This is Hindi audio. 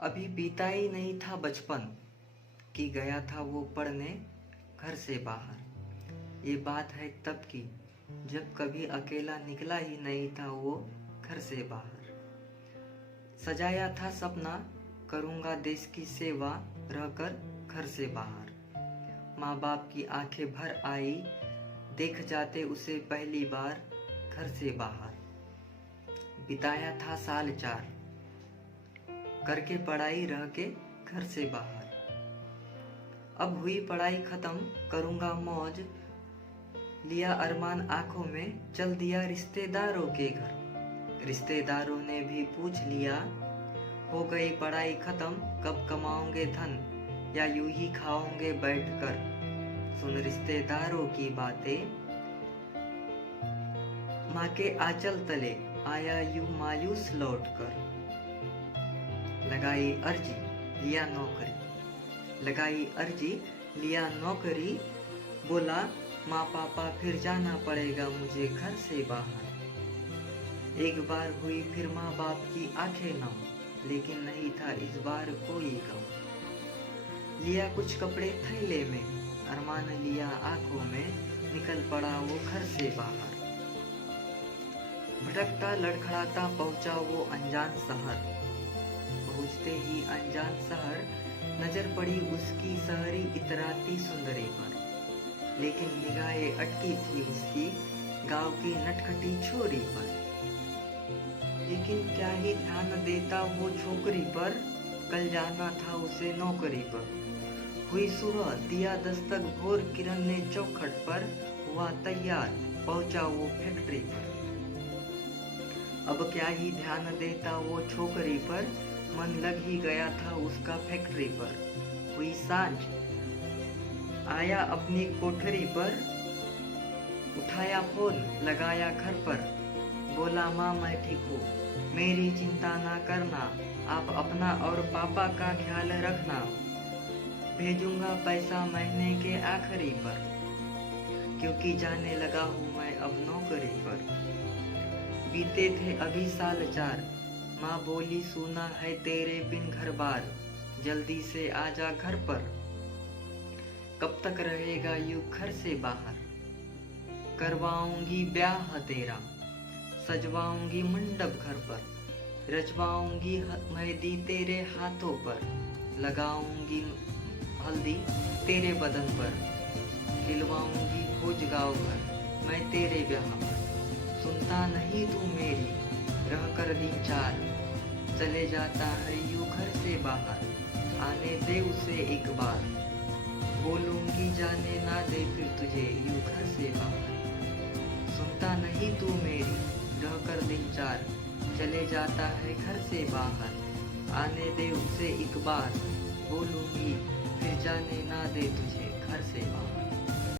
अभी बीता ही नहीं था बचपन कि गया था वो पढ़ने घर से बाहर। ये बात है तब की जब कभी अकेला निकला ही नहीं था वो घर से बाहर। सजाया था सपना करूँगा देश की सेवा रहकर घर से बाहर। माँ बाप की आंखें भर आई देख जाते उसे पहली बार घर से बाहर। बिताया था साल 4 करके पढ़ाई रह के घर से बाहर। अब हुई पढ़ाई खत्म करूँगा मौज, लिया अरमान आंखों में चल दिया रिश्तेदारों के घर। रिश्तेदारों ने भी पूछ लिया हो गई पढ़ाई खत्म कब कमाओगे धन या यूं ही खाओगे बैठकर। सुन रिश्तेदारों की बातें माँ के आंचल तले आया यूं मायूस लौट कर। लगाई अर्जी लिया नौकरी, लगाई अर्जी लिया नौकरी, बोला माँ पापा फिर जाना पड़ेगा मुझे घर से बाहर। एक बार हुई फिर माँ बाप की आंखें नम, लेकिन नहीं था इस बार कोई गम। लिया कुछ कपड़े थैले में, अरमान लिया आंखों में, निकल पड़ा वो घर से बाहर। भटकता लड़खड़ाता पहुंचा वो अनजान शहर। पहुंचते ही अनजान शहर नजर पड़ी उसकी शहरी इतराती सुंदरी पर। लेकिन निगाहें अटकी थी उसकी गांव की नटखटी छोरी पर। लेकिन क्या ही ध्यान देता वो छोकरी पर, कल जाना था उसे नौकरी पर। हुई सुबह दिया दस्तक भोर किरण ने चौखट पर, हुआ तैयार पहुंचा वो फैक्ट्री पर। अब क्या ही ध्यान देता वो छोकरी पर, मन लग ही गया था उसका फैक्ट्री पर। हुई सांझ आया अपनी कोठरी पर, उठाया फोन लगाया घर पर, बोला माँ मैं ठीक हूँ मेरी चिंता ना करना, आप अपना और पापा का ख्याल रखना, भेजूंगा पैसा महीने के आखिरी पर, क्योंकि जाने लगा हूँ मैं अब नौकरी पर। बीते थे अभी साल 4, माँ बोली सुना है तेरे बिन घर बार, जल्दी से आजा घर पर। कब तक रहेगा यूं घर से बाहर, करवाऊंगी ब्याह तेरा, सजवाऊंगी मंडप घर पर, रचवाऊंगी मेहंदी तेरे हाथों पर, लगाऊंगी हल्दी तेरे बदन पर, खिलवाऊंगी भोज गाँव घर मैं तेरे ब्याह पर। सुनता नहीं तू मेरी रह कर दिन 4, चले जाता है यूं घर से बाहर, आने दे उसे एक बार, बोलूंगी जाने ना दे फिर तुझे यूं घर से बाहर। सुनता नहीं तू मेरी रह कर दिन 4, चले जाता है घर से बाहर, आने दे उसे एक बार, बोलूंगी फिर जाने ना दे तुझे घर से बाहर।